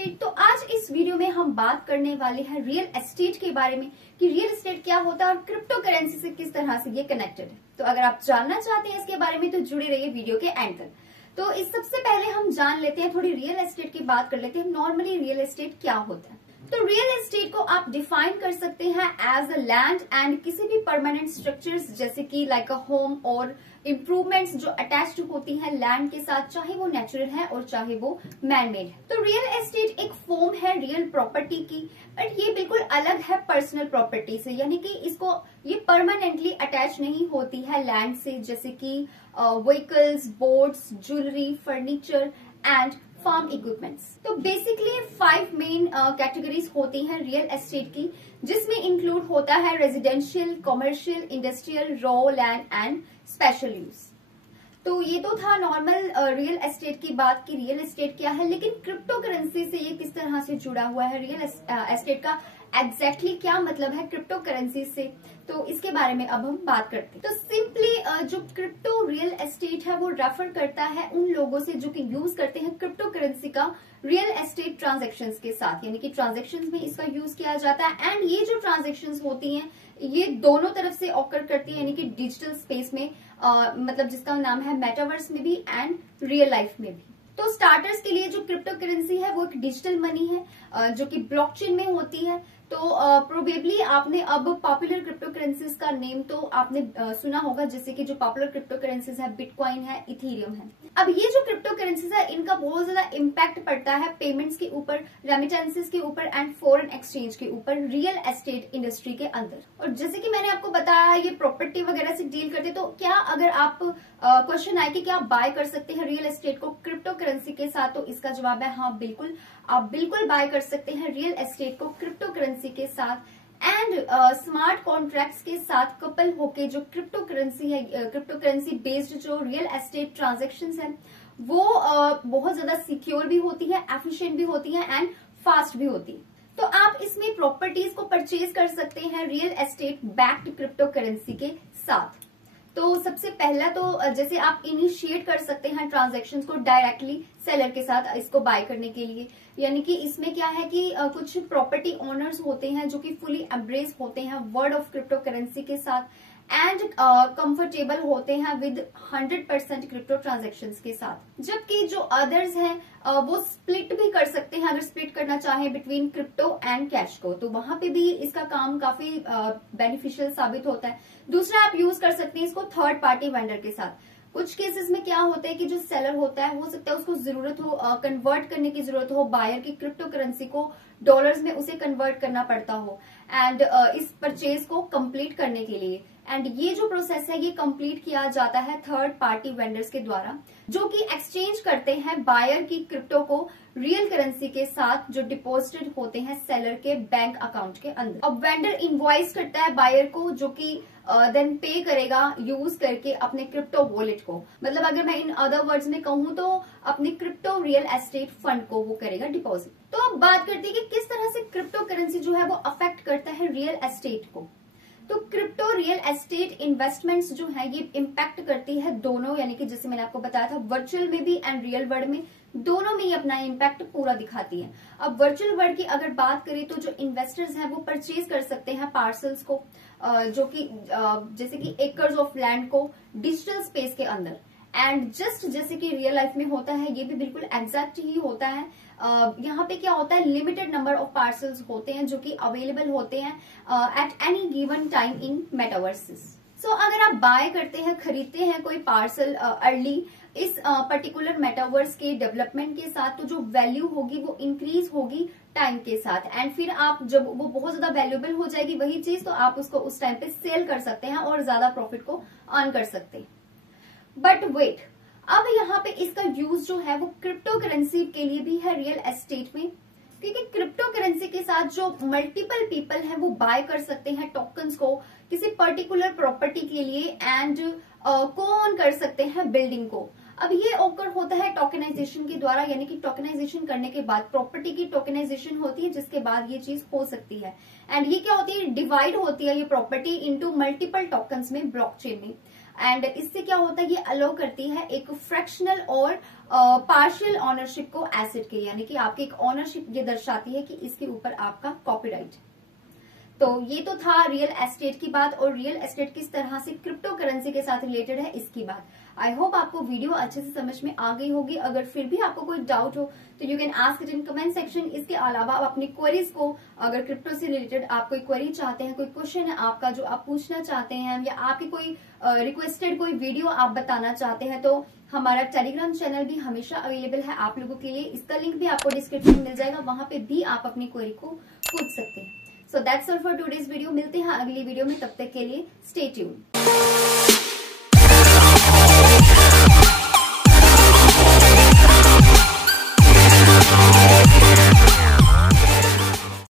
Estate. तो आज इस वीडियो में हम बात करने वाले हैं रियल एस्टेट के बारे में कि रियल एस्टेट क्या होता है और क्रिप्टो करेंसी से किस तरह से ये कनेक्टेड है। तो अगर आप जानना चाहते हैं इसके बारे में तो जुड़े रहिए वीडियो के एंड तक। तो इस सबसे पहले हम जान लेते हैं, थोड़ी रियल एस्टेट की बात कर लेते हैं। नॉर्मली रियल एस्टेट क्या होता है? तो रियल एस्टेट को आप डिफाइन कर सकते हैं एज अ लैंड एंड किसी भी परमानेंट स्ट्रक्चर्स जैसे कि लाइक अ होम और इम्प्रूवमेंट्स जो अटैच्ड होती हैं लैंड के साथ, चाहे वो नेचुरल है और चाहे वो मैन मेड है। तो रियल एस्टेट एक फॉर्म है रियल प्रॉपर्टी की, बट ये बिल्कुल अलग है पर्सनल प्रॉपर्टी से, यानी कि इसको ये परमानेंटली अटैच नहीं होती है लैंड से, जैसे कि vehicles, boats, jewellery, furniture and farm equipments. तो बेसिकली 5 मेन कैटेगरीज होती हैं रियल एस्टेट की, जिसमें इंक्लूड होता है residential, commercial, industrial, raw land and special use. तो ये तो था नॉर्मल रियल एस्टेट की बात की रियल एस्टेट क्या है, लेकिन क्रिप्टो करेंसी से ये किस तरह से जुड़ा हुआ है, रियल एस्टेट का एग्जैक्टली क्या मतलब है क्रिप्टो करेंसी से, तो इसके बारे में अब हम बात करते हैं। तो सिंपली जो क्रिप्टो रियल एस्टेट है वो रेफर करता है उन लोगों से जो कि यूज करते हैं क्रिप्टो करेंसी का रियल एस्टेट ट्रांजैक्शंस के साथ, यानी कि ट्रांजैक्शंस में इसका यूज किया जाता है। एंड ये जो ट्रांजैक्शंस होती हैं ये दोनों तरफ से ऑकर करती है, यानी कि डिजिटल स्पेस में, मतलब जिसका नाम है मेटावर्स में भी एंड रियल लाइफ में भी। तो स्टार्टर्स के लिए जो क्रिप्टो करेंसी है वो एक डिजिटल मनी है जो कि ब्लॉकचेन में होती है। तो प्रोबेबली आपने अब पॉपुलर क्रिप्टो करेंसीज का नेम तो आपने सुना होगा, जैसे कि जो पॉपुलर क्रिप्टो करेंसीज है बिटकॉइन है, इथेरियम है। अब ये जो क्रिप्टो करेंसीज है इनका बहुत ज्यादा इम्पैक्ट पड़ता है पेमेंट्स के ऊपर, रेमिटेंसेस के ऊपर एंड फॉरेन एक्सचेंज के ऊपर रियल एस्टेट इंडस्ट्री के अंदर। और जैसे कि मैंने आपको बताया ये प्रॉपर्टी वगैरह से डील करते, तो क्या अगर आप क्वेश्चन आए कि क्या आप बाय कर सकते हैं रियल एस्टेट को क्रिप्टो करेंसी के साथ, तो इसका जवाब है हाँ, बिल्कुल आप बिल्कुल बाय कर सकते हैं रियल एस्टेट को क्रिप्टो करेंसी के साथ। एंड स्मार्ट कॉन्ट्रैक्ट्स के साथ कपल होके जो क्रिप्टो करेंसी है, क्रिप्टो करेंसी बेस्ड जो रियल एस्टेट ट्रांजैक्शंस है वो बहुत ज्यादा सिक्योर भी होती है, एफिशिएंट भी होती है एंड फास्ट भी होती है। तो आप इसमें प्रॉपर्टीज को परचेज कर सकते हैं real estate backed crypto currency के साथ। तो सबसे पहला तो जैसे आप इनिशिएट कर सकते हैं ट्रांजैक्शंस को डायरेक्टली सेलर के साथ इसको बाय करने के लिए, यानी कि इसमें क्या है कि कुछ प्रॉपर्टी ओनर्स होते हैं जो कि फुली एम्ब्रेस होते हैं वर्ड ऑफ क्रिप्टो करेंसी के साथ एंड कंफर्टेबल होते हैं विद 100% क्रिप्टो ट्रांजैक्शंस के साथ। जबकि जो अदर्स हैं वो स्प्लिट भी कर सकते हैं, अगर स्प्लिट करना चाहें बिटवीन क्रिप्टो एंड कैश को, तो वहां पे भी इसका काम काफी बेनिफिशियल साबित होता है। दूसरा आप यूज कर सकते हैं इसको थर्ड पार्टी वेंडर के साथ। कुछ केसेस में क्या होता है कि जो सेलर होता है, हो सकता है उसको जरूरत हो कन्वर्ट करने की जरूरत हो बायर की क्रिप्टो करेंसी को डॉलर्स में उसे कन्वर्ट करना पड़ता हो एंड इस परचेज को कंप्लीट करने के लिए। एंड ये जो प्रोसेस है ये कंप्लीट किया जाता है थर्ड पार्टी वेंडर्स के द्वारा, जो कि एक्सचेंज करते हैं बायर की क्रिप्टो को रियल करेंसी के साथ जो डिपॉजिटेड होते हैं सेलर के बैंक अकाउंट के अंदर। अब वेंडर इनवॉइस करता है बायर को, जो कि देन पे करेगा यूज करके अपने क्रिप्टो वॉलेट को, मतलब अगर मैं इन अदर वर्ड्स में कहूं तो अपने क्रिप्टो रियल एस्टेट फंड को वो करेगा डिपॉजिट। तो अब बात करते हैं कि किस तरह से क्रिप्टो करेंसी जो है वो अफेक्ट करता है रियल एस्टेट को। तो क्रिप्टो रियल एस्टेट इन्वेस्टमेंट्स जो है ये इम्पैक्ट करती है दोनों, यानी कि जैसे मैंने आपको बताया था वर्चुअल में भी एंड रियल वर्ल्ड में, दोनों में ही अपना इम्पैक्ट पूरा दिखाती है। अब वर्चुअल वर्ल्ड की अगर बात करें तो जो इन्वेस्टर्स हैं वो परचेज कर सकते हैं पार्सल्स को, जो कि जैसे कि एकर्स ऑफ लैंड को डिजिटल स्पेस के अंदर। एंड जस्ट जैसे कि रियल लाइफ में होता है ये भी बिल्कुल एग्जैक्ट ही होता है। यहाँ पे क्या होता है, लिमिटेड नंबर ऑफ पार्सल्स होते हैं जो कि अवेलेबल होते हैं at any given time in metaverses. So अगर आप बाय करते हैं, खरीदते हैं कोई पार्सल अर्ली इस पर्टिकुलर मेटावर्स के डेवलपमेंट के साथ, तो जो वैल्यू होगी वो इंक्रीज होगी टाइम के साथ। एंड फिर आप जब वो बहुत ज्यादा वैल्यूएबल हो जाएगी वही चीज, तो आप उसको उस टाइम पे सेल कर सकते हैं और ज्यादा प्रॉफिट को अर्न कर सकते हैं। बट वेट, अब यहाँ पे इसका यूज जो है वो क्रिप्टो करेंसी के लिए भी है रियल एस्टेट में, क्योंकि क्रिप्टो करेंसी के साथ जो मल्टीपल पीपल हैं वो बाय कर सकते हैं टोकन्स को किसी पर्टिकुलर प्रॉपर्टी के लिए एंड को ओन कर सकते हैं बिल्डिंग को। अब ये ऑकर होता है टोकनाइजेशन के द्वारा, यानी कि टोकनाइजेशन करने के बाद प्रॉपर्टी की टोकनाइजेशन होती है, जिसके बाद ये चीज हो सकती है। एंड ये क्या होती है, डिवाइड होती है ये प्रॉपर्टी इनटू मल्टीपल टोकन्स में ब्लॉकचेन में। एंड इससे क्या होता है, ये अलाउ करती है एक फ्रैक्शनल और पार्शियल ऑनरशिप को एसेट के, यानी कि आपकी एक ऑनरशिप ये दर्शाती है कि इसके ऊपर आपका कॉपीराइट। तो ये तो था रियल एस्टेट की बात, और रियल एस्टेट किस तरह से क्रिप्टो करेंसी के साथ रिलेटेड है इसकी बात। आई होप आपको वीडियो अच्छे से समझ में आ गई होगी। अगर फिर भी आपको कोई डाउट हो तो you can ask it in comment section. इसके अलावा आप अपनी क्वेरीज को, अगर क्रिप्टो से रिलेटेड आप कोई क्वेरी चाहते हैं, कोई क्वेश्चन है आपका जो आप पूछना चाहते हैं, या आपकी कोई रिक्वेस्टेड कोई वीडियो आप बताना चाहते हैं, तो हमारा टेलीग्राम चैनल भी हमेशा अवेलेबल है आप लोगों के लिए। इसका लिंक भी आपको डिस्क्रिप्शन में मिल जाएगा, वहां पे भी आप अपनी क्वेरी को पूछ सकते हैं। So that's all for today's video. मिलते हैं अगली वीडियो में, तब तक के लिए स्टे ट्यून्ड।